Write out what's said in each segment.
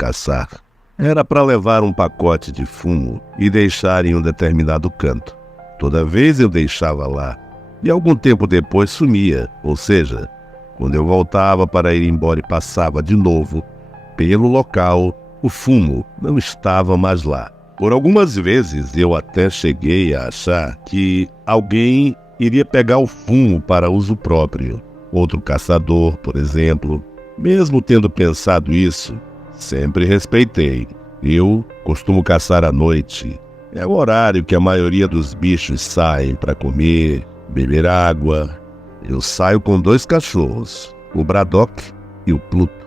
caçar. Era para levar um pacote de fumo e deixar em um determinado canto. Toda vez eu deixava lá, e algum tempo depois sumia, ou seja, quando eu voltava para ir embora e passava de novo pelo local, o fumo não estava mais lá. Por algumas vezes eu até cheguei a achar que alguém iria pegar o fumo para uso próprio. Outro caçador, por exemplo. Mesmo tendo pensado isso, sempre respeitei. Eu costumo caçar à noite. É o horário que a maioria dos bichos saem para comer, beber água. Eu saio com 2 cachorros, o Braddock e o Pluto.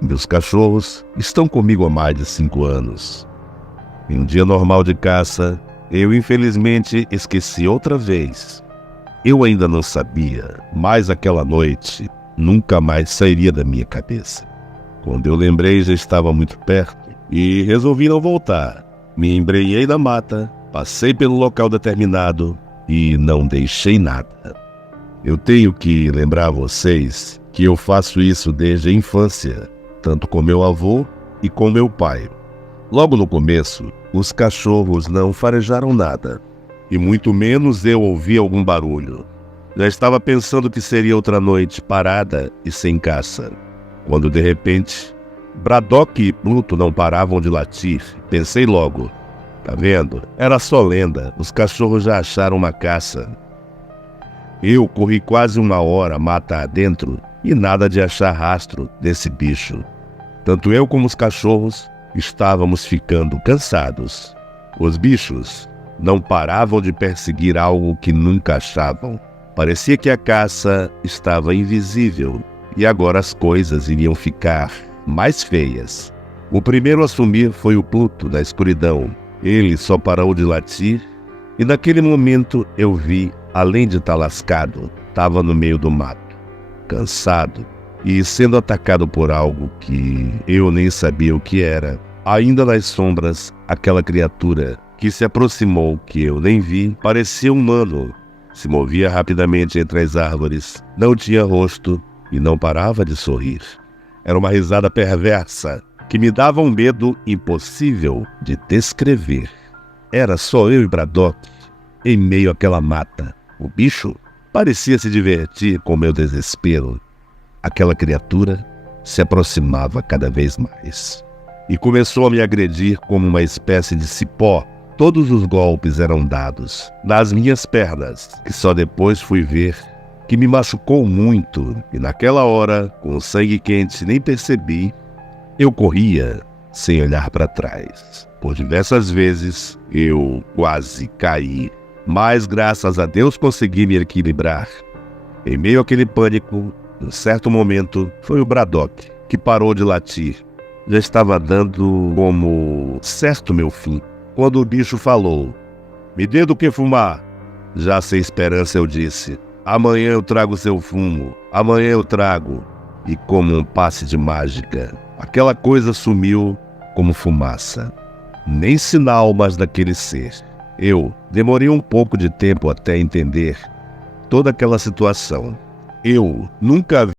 Meus cachorros estão comigo há mais de 5 anos. Em um dia normal de caça, eu infelizmente esqueci outra vez. Eu ainda não sabia, mas aquela noite nunca mais sairia da minha cabeça. Quando eu lembrei, já estava muito perto e resolvi não voltar. Me embrenhei na mata, passei pelo local determinado e não deixei nada. Eu tenho que lembrar vocês que eu faço isso desde a infância, tanto com meu avô e com meu pai. Logo no começo, os cachorros não farejaram nada, e muito menos eu ouvi algum barulho. Já estava pensando que seria outra noite parada e sem caça, quando de repente, Braddock e Pluto não paravam de latir. Pensei logo, tá vendo? Era só lenda, os cachorros já acharam uma caça. Eu corri quase 1 hora mata adentro e nada de achar rastro desse bicho. Tanto eu como os cachorros estávamos ficando cansados. Os bichos não paravam de perseguir algo que nunca achavam. Parecia que a caça estava invisível e agora as coisas iriam ficar mais feias. O primeiro a sumir foi o Pluto na escuridão. Ele só parou de latir e naquele momento eu vi, além de estar lascado, estava no meio do mato, cansado e sendo atacado por algo que eu nem sabia o que era. Ainda nas sombras, aquela criatura que se aproximou, que eu nem vi, parecia humano. Se movia rapidamente entre as árvores, não tinha rosto e não parava de sorrir. Era uma risada perversa que me dava um medo impossível de descrever. Era só eu e Braddock em meio àquela mata. O bicho parecia se divertir com meu desespero. Aquela criatura se aproximava cada vez mais e começou a me agredir como uma espécie de cipó. Todos os golpes eram dados nas minhas pernas, que só depois fui ver que me machucou muito, e naquela hora, com o sangue quente, nem percebi. Eu corria sem olhar para trás. Por diversas vezes eu quase caí, mas graças a Deus consegui me equilibrar. Em meio àquele pânico, em certo momento, foi o Braddock que parou de latir. Já estava dando como certo meu fim, quando o bicho falou: "Me dê do que fumar." Já sem esperança eu disse: "Amanhã eu trago seu fumo, amanhã eu trago." E como um passe de mágica, aquela coisa sumiu como fumaça. Nem sinal mais daquele ser. Eu demorei um pouco de tempo até entender toda aquela situação. Eu nunca vi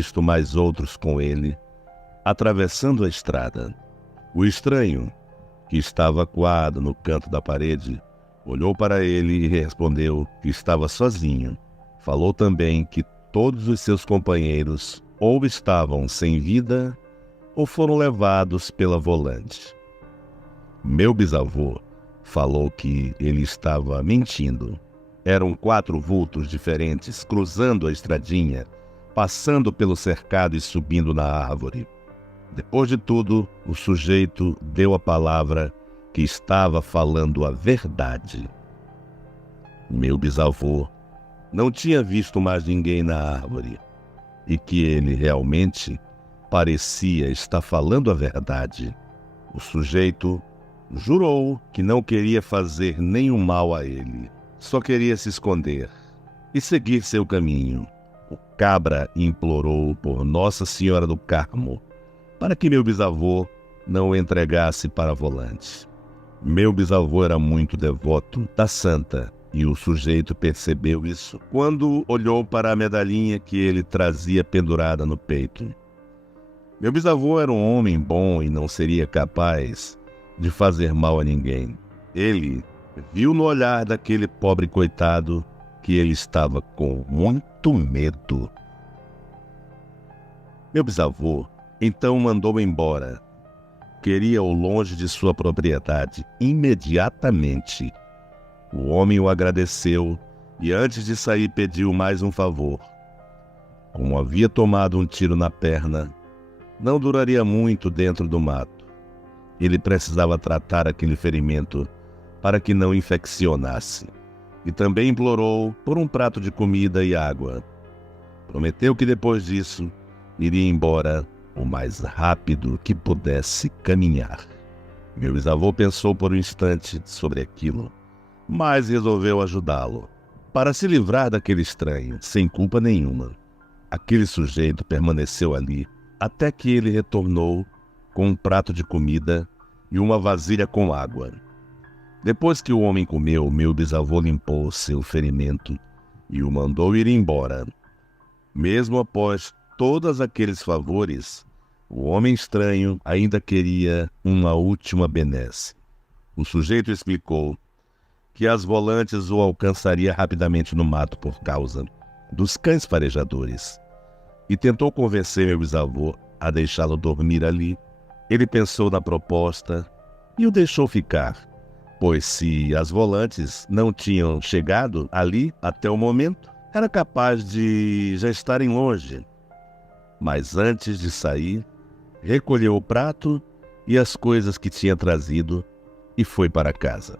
visto mais outros com ele, atravessando a estrada. O estranho, que estava acuado no canto da parede, olhou para ele e respondeu que estava sozinho. Falou também que todos os seus companheiros ou estavam sem vida ou foram levados pela volante. Meu bisavô falou que ele estava mentindo. Eram 4 vultos diferentes cruzando a estradinha, passando pelo cercado e subindo na árvore. Depois de tudo, o sujeito deu a palavra que estava falando a verdade. Meu bisavô não tinha visto mais ninguém na árvore e que ele realmente parecia estar falando a verdade. O sujeito jurou que não queria fazer nenhum mal a ele, só queria se esconder e seguir seu caminho. O cabra implorou por Nossa Senhora do Carmo para que meu bisavô não o entregasse para a volante. Meu bisavô era muito devoto da santa e o sujeito percebeu isso quando olhou para a medalhinha que ele trazia pendurada no peito. Meu bisavô era um homem bom e não seria capaz de fazer mal a ninguém. Ele viu no olhar daquele pobre coitado que ele estava com muito medo. Meu bisavô então mandou embora. Queria-o longe de sua propriedade imediatamente. O homem o agradeceu e antes de sair pediu mais um favor. Como havia tomado um tiro na perna, não duraria muito dentro do mato. Ele precisava tratar aquele ferimento para que não infeccionasse. E também implorou por um prato de comida e água. Prometeu que depois disso iria embora o mais rápido que pudesse caminhar. Meu bisavô pensou por um instante sobre aquilo, mas resolveu ajudá-lo. Para se livrar daquele estranho, sem culpa nenhuma, aquele sujeito permaneceu ali até que ele retornou com um prato de comida e uma vasilha com água. Depois que o homem comeu, meu bisavô limpou seu ferimento e o mandou ir embora. Mesmo após todos aqueles favores, o homem estranho ainda queria uma última benesse. O sujeito explicou que as volantes o alcançaria rapidamente no mato por causa dos cães farejadores e tentou convencer meu bisavô a deixá-lo dormir ali. Ele pensou na proposta e o deixou ficar, pois se as volantes não tinham chegado ali até o momento, era capaz de já estarem longe. Mas antes de sair, recolheu o prato e as coisas que tinha trazido e foi para casa.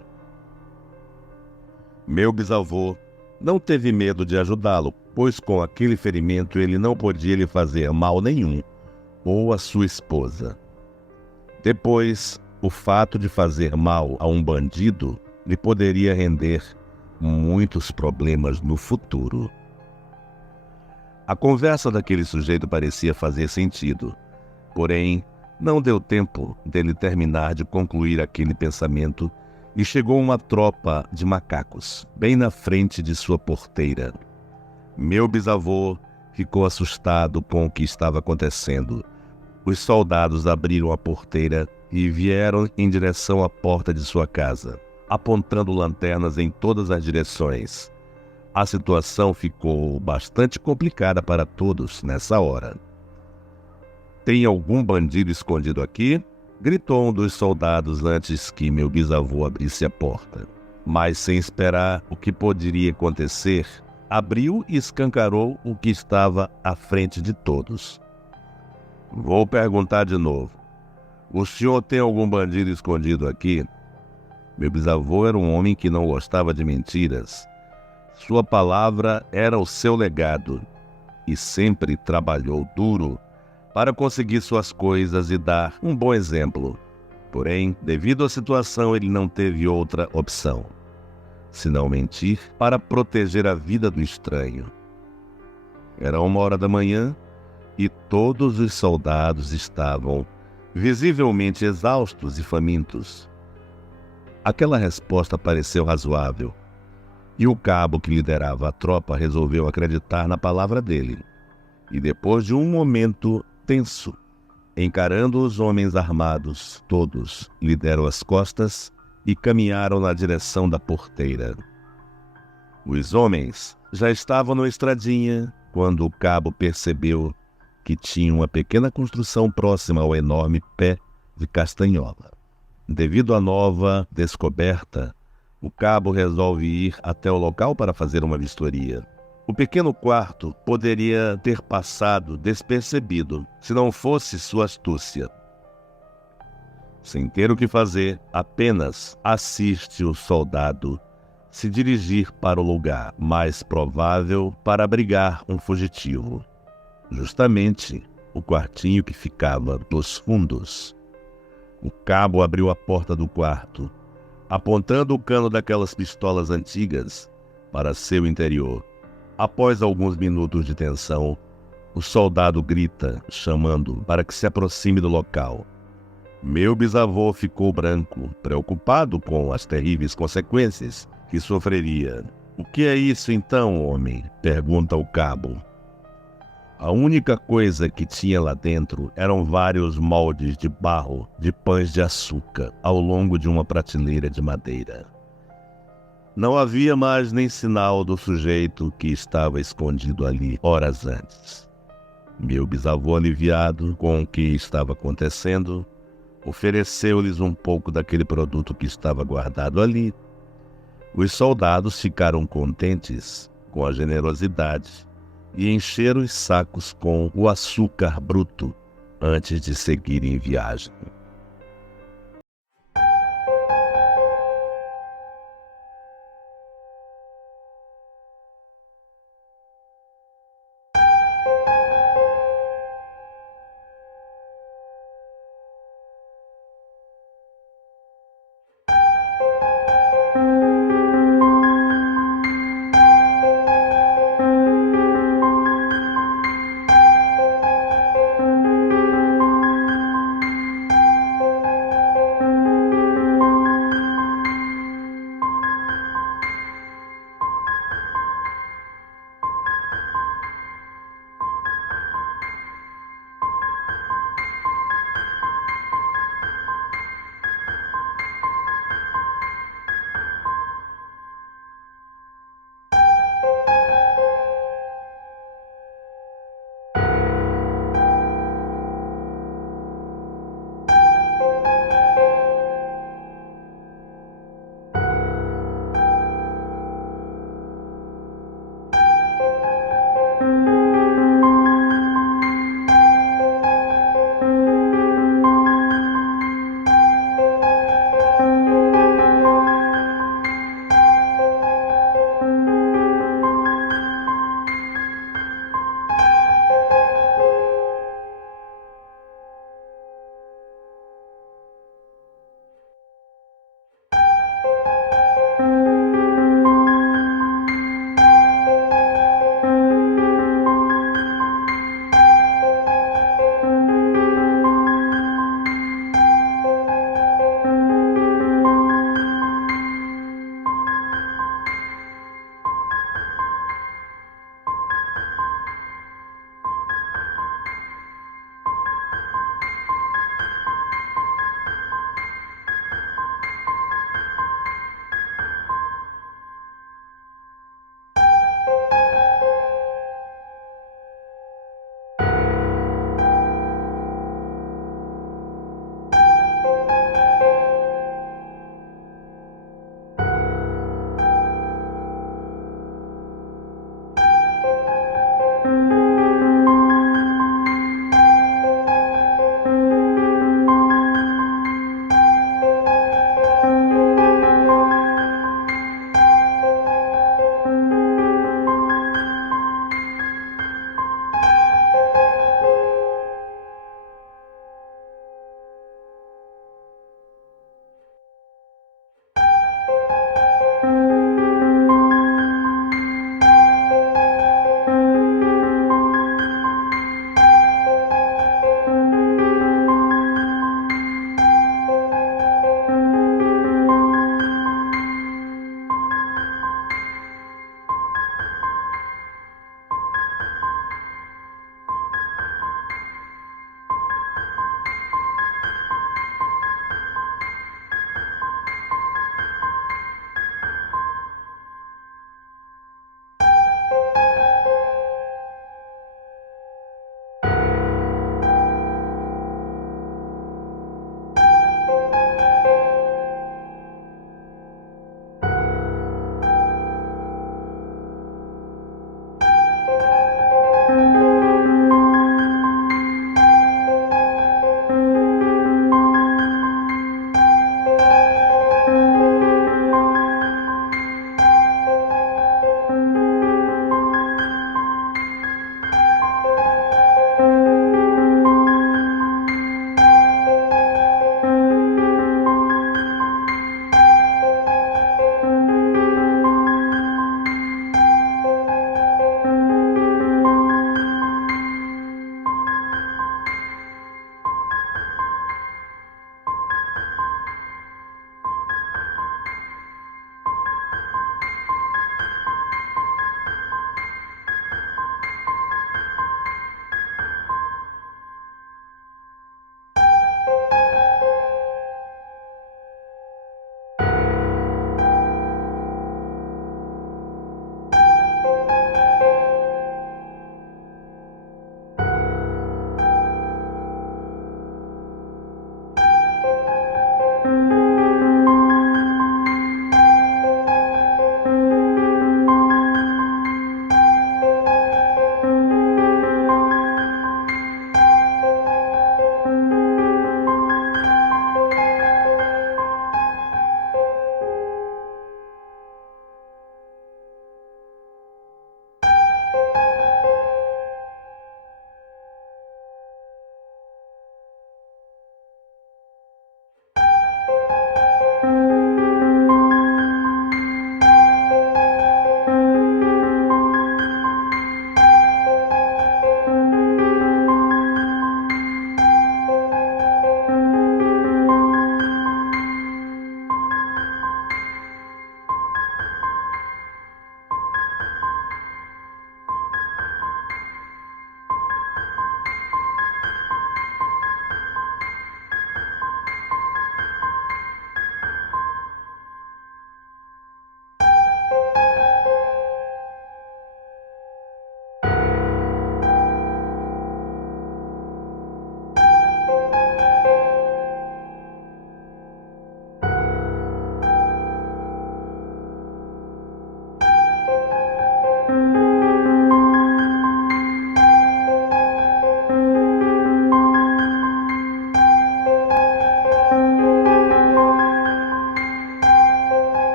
Meu bisavô não teve medo de ajudá-lo, pois com aquele ferimento ele não podia lhe fazer mal nenhum, ou a sua esposa. Depois, o fato de fazer mal a um bandido lhe poderia render muitos problemas no futuro. A conversa daquele sujeito parecia fazer sentido, porém, não deu tempo dele terminar de concluir aquele pensamento e chegou uma tropa de macacos, bem na frente de sua porteira. Meu bisavô ficou assustado com o que estava acontecendo. Os soldados abriram a porteira e vieram em direção à porta de sua casa, apontando lanternas em todas as direções. A situação ficou bastante complicada para todos nessa hora. "Tem algum bandido escondido aqui?" gritou um dos soldados antes que meu bisavô abrisse a porta. Mas sem esperar o que poderia acontecer, abriu e escancarou o que estava à frente de todos. "Vou perguntar de novo. O senhor tem algum bandido escondido aqui?" Meu bisavô era um homem que não gostava de mentiras. Sua palavra era o seu legado e sempre trabalhou duro para conseguir suas coisas e dar um bom exemplo. Porém, devido à situação, ele não teve outra opção, senão mentir para proteger a vida do estranho. Era 1h da manhã e todos os soldados estavam visivelmente exaustos e famintos. Aquela resposta pareceu razoável, e o cabo que liderava a tropa resolveu acreditar na palavra dele. e depois de um momento tenso, encarando os homens armados, todos lhe deram as costas e caminharam na direção da porteira. Os homens já estavam na estradinha quando o cabo percebeu que tinha uma pequena construção próxima ao enorme pé de castanhola. Devido à nova descoberta, o cabo resolve ir até o local para fazer uma vistoria. O pequeno quarto poderia ter passado despercebido se não fosse sua astúcia. Sem ter o que fazer, apenas assiste o soldado se dirigir para o lugar mais provável para abrigar um fugitivo. Justamente o quartinho que ficava nos fundos. O cabo abriu a porta do quarto, apontando o cano daquelas pistolas antigas para seu interior. Após alguns minutos de tensão, o soldado grita, chamando para que se aproxime do local. Meu bisavô ficou branco, preocupado com as terríveis consequências que sofreria. "O que é isso então, homem?" pergunta o cabo. A única coisa que tinha lá dentro eram vários moldes de barro de pães de açúcar ao longo de uma prateleira de madeira. Não havia mais nem sinal do sujeito que estava escondido ali horas antes. Meu bisavô, aliviado com o que estava acontecendo, ofereceu-lhes um pouco daquele produto que estava guardado ali. Os soldados ficaram contentes com a generosidade e encheram os sacos com o açúcar bruto antes de seguirem viagem.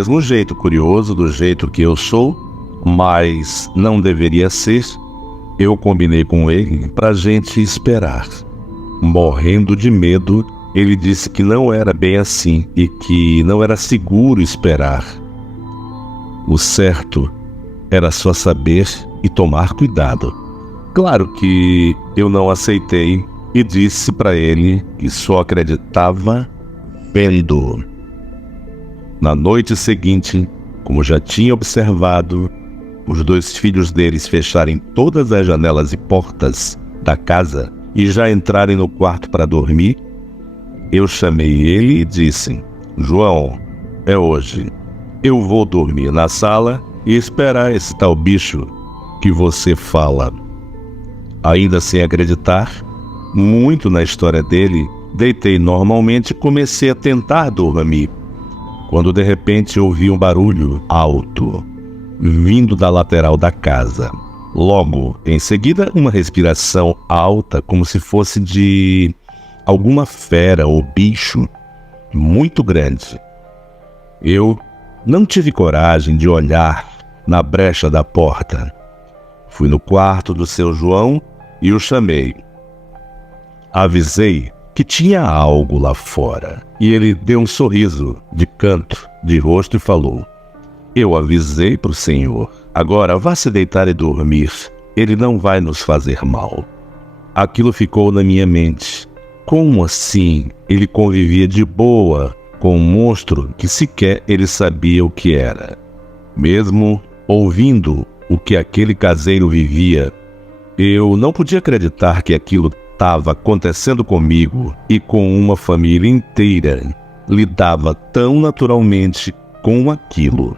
mesmo jeito, curioso do jeito que eu sou, mas não deveria ser, eu combinei com ele pra gente esperar. Morrendo de medo, ele disse que não era bem assim e que não era seguro esperar. O certo era só saber e tomar cuidado. Claro que eu não aceitei e disse para ele que só acreditava vendo. Na noite seguinte, como já tinha observado, os dois filhos deles fecharem todas as janelas e portas da casa e já entrarem no quarto para dormir, eu chamei ele e disse: João, é hoje. Eu vou dormir na sala e esperar esse tal bicho que você fala. Ainda sem acreditar muito na história dele, deitei normalmente e comecei a tentar dormir, quando de repente ouvi um barulho alto, vindo da lateral da casa. Logo, em seguida, uma respiração alta, como se fosse de alguma fera ou bicho muito grande. Eu não tive coragem de olhar na brecha da porta. Fui no quarto do seu João e o chamei. Avisei que tinha algo lá fora. E ele deu um sorriso de canto, de rosto e falou: Eu avisei para o senhor. Agora vá se deitar e dormir. Ele não vai nos fazer mal. Aquilo ficou na minha mente. Como assim ele convivia de boa com um monstro que sequer ele sabia o que era? Mesmo ouvindo o que aquele caseiro vivia, eu não podia acreditar que aquilo estava acontecendo comigo e com uma família inteira. Lidava tão naturalmente com aquilo.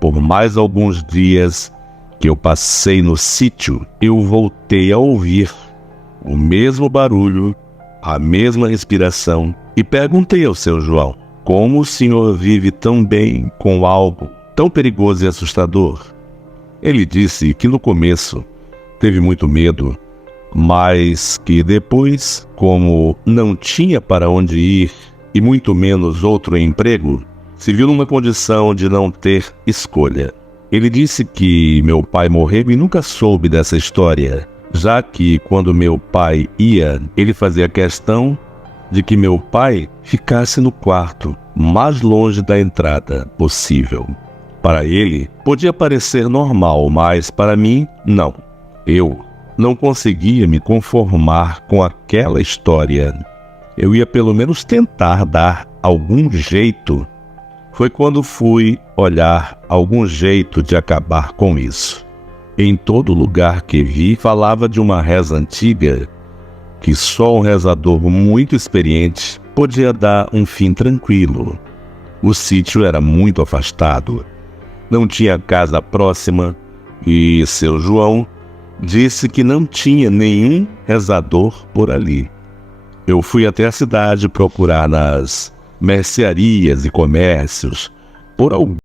Por mais alguns dias que eu passei no sítio, eu voltei a ouvir o mesmo barulho, a mesma respiração, e perguntei ao seu João: como o senhor vive tão bem com algo tão perigoso e assustador? Ele disse que no começo teve muito medo, mas que depois, como não tinha para onde ir e muito menos outro emprego, se viu numa condição de não ter escolha. Ele disse que meu pai morreu e nunca soube dessa história, já que quando meu pai ia, ele fazia questão de que meu pai ficasse no quarto mais longe da entrada possível. Para ele, podia parecer normal, mas para mim, não. Eu não conseguia me conformar com aquela história. Eu ia pelo menos tentar dar algum jeito. Foi quando fui olhar algum jeito de acabar com isso. Em todo lugar que vi, falava de uma reza antiga que só um rezador muito experiente podia dar um fim tranquilo. O sítio era muito afastado, não tinha casa próxima e seu João disse que não tinha nenhum rezador por ali. Eu fui até a cidade procurar nas mercearias e comércios por algum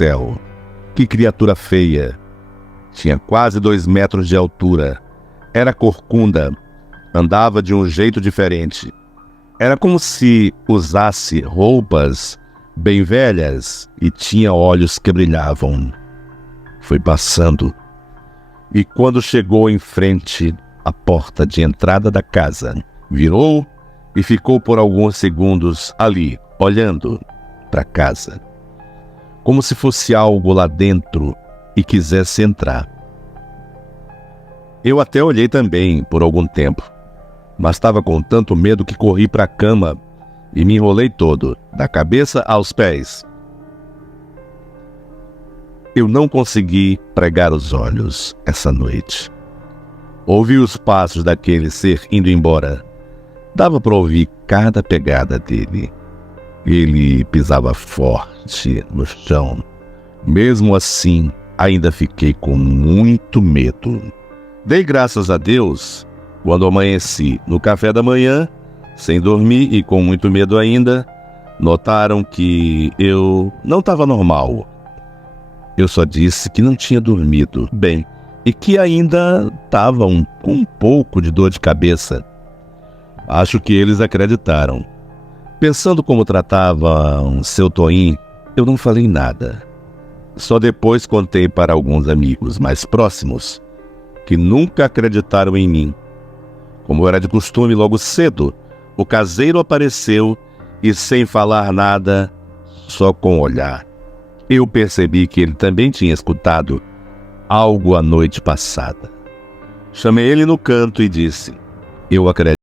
céu! Que criatura feia! Tinha quase 2 metros de altura. Era corcunda. Andava de um jeito diferente. Era como se usasse roupas bem velhas e tinha olhos que brilhavam. Foi passando. E quando chegou em frente à porta de entrada da casa, virou e ficou por alguns segundos ali, olhando para casa, como se fosse algo lá dentro e quisesse entrar. Eu até olhei também por algum tempo, mas estava com tanto medo que corri para a cama e me enrolei todo, da cabeça aos pés. Eu não consegui pregar os olhos essa noite. Ouvi os passos daquele ser indo embora. Dava para ouvir cada pegada dele. Ele pisava forte no chão. Mesmo assim, ainda fiquei com muito medo. Dei graças a Deus quando amanheci no café da manhã, sem dormir e com muito medo ainda. Notaram que eu não estava normal. Eu só disse que não tinha dormido bem e que ainda estava com um pouco de dor de cabeça. Acho que eles acreditaram. Pensando como tratavam seu Toim, eu não falei nada. Só depois contei para alguns amigos mais próximos, que nunca acreditaram em mim. Como era de costume, logo cedo, o caseiro apareceu e, sem falar nada, só com o olhar, eu percebi que ele também tinha escutado algo a noite passada. Chamei ele no canto e disse: "Eu acredito